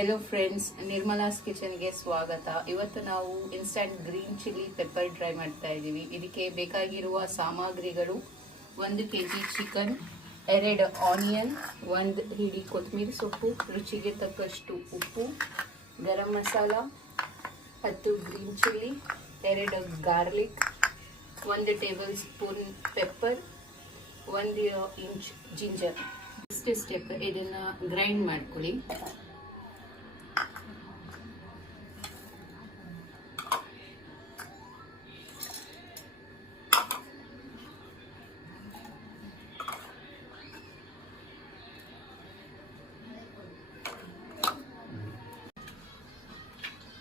Hello friends, ನಿರ್ಮಲಾಸ್ ಕಿಚನ್ಗೆ ಸ್ವಾಗತ. ಇವತ್ತು ನಾವು instant green chilli pepper dry ಮಾಡ್ತಾ ಇದ್ದೀವಿ. ಇದಕ್ಕೆ ಬೇಕಾಗಿರುವ ಸಾಮಗ್ರಿಗಳು: 1 kg ಚಿಕನ್, 2 ಆನಿಯನ್, 1 ಹಿಡಿ ಕೊತ್ತಂಬರಿ ಸೊಪ್ಪು, ರುಚಿಗೆ ತಕ್ಕಷ್ಟು ಉಪ್ಪು, garam masala, 10 green chilli, 2 garlic, 1 tablespoon pepper, 1 inch ginger. ಇಷ್ಟೇ ಸ್ಟೆಪ್. ಇದನ್ನ ಗ್ರೈಂಡ್ ಮಾಡ್ಕೊಳ್ಳಿ.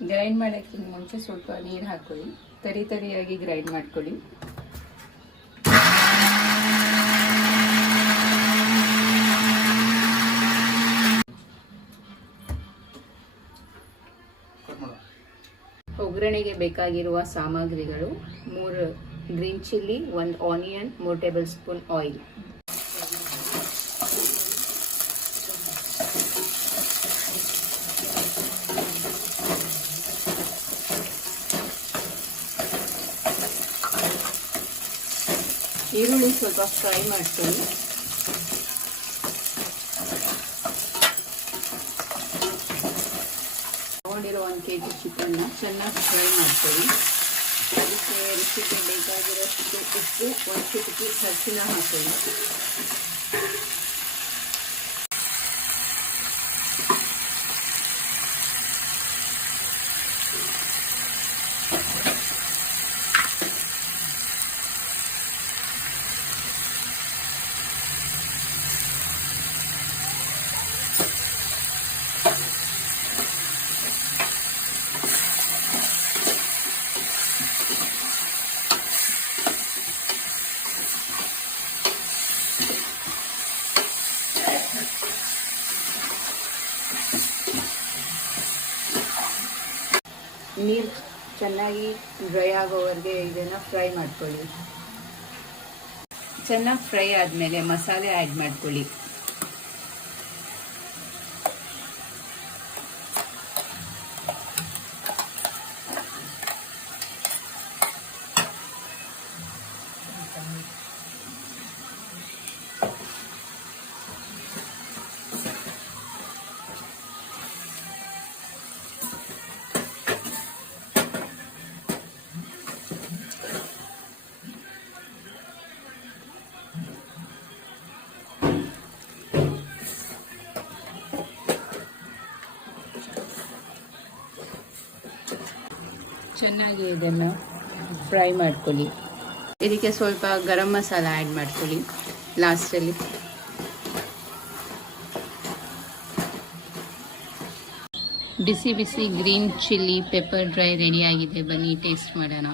ಗ್ರೈಂಡ್ ಮಾಡೋಕ್ಕಿಂತ ಮುಂಚೆ ಸ್ವಲ್ಪ ನೀರು ಹಾಕೊಳ್ಳಿ. ತರಿಯಾಗಿ ಗ್ರೈಂಡ್ ಮಾಡ್ಕೊಳ್ಳಿ. ಒಗ್ಗರಣೆಗೆ ಬೇಕಾಗಿರುವ ಸಾಮಗ್ರಿಗಳು: 3 green chilli, 1 onion, 3 table spoon oil. ಈರುಳ್ಳಿ ಸ್ವಲ್ಪ ಫ್ರೈ ಮಾಡ್ಕೊಳ್ಳಿ. ತಗೊಂಡಿರೋ 1 kg ಚಿಕನ್ನ ಚೆನ್ನಾಗಿ ಫ್ರೈ ಮಾಡ್ಕೊಳ್ಳಿ. ಅದಕ್ಕೆ ರುಚಿಗೆ ಬೇಕಾಗಿರೋಷ್ಟು ಉಪ್ಪು, 1 ಚಿಟಿಕೆ ಅರಿಶಿನ ಹಾಕೊಳ್ಳಿ. ನೀರು ಚೆನ್ನಾಗಿ ಡ್ರೈ ಆಗೋವರೆಗೆ ಇದನ್ನು ಫ್ರೈ ಮಾಡ್ಕೊಳ್ಳಿ. ಚೆನ್ನಾಗಿ ಫ್ರೈ ಆದಮೇಲೆ ಮಸಾಲೆ ಆ್ಯಡ್ ಮಾಡ್ಕೊಳ್ಳಿ. ಚೆನ್ನಾಗಿ ಇದನ್ನು ಫ್ರೈ ಮಾಡ್ಕೊಳ್ಳಿ. ಇದಕ್ಕೆ ಸ್ವಲ್ಪ ಗರಂ ಮಸಾಲ ಆ್ಯಡ್ ಮಾಡ್ಕೊಳ್ಳಿ ಲಾಸ್ಟಲ್ಲಿ. ಬಿಸಿ ಬಿಸಿ ಗ್ರೀನ್ ಚಿಲ್ಲಿ ಪೆಪ್ಪರ್ ಡ್ರೈ ರೆಡಿಯಾಗಿದೆ. ಬನ್ನಿ ಟೇಸ್ಟ್ ಮಾಡೋಣ.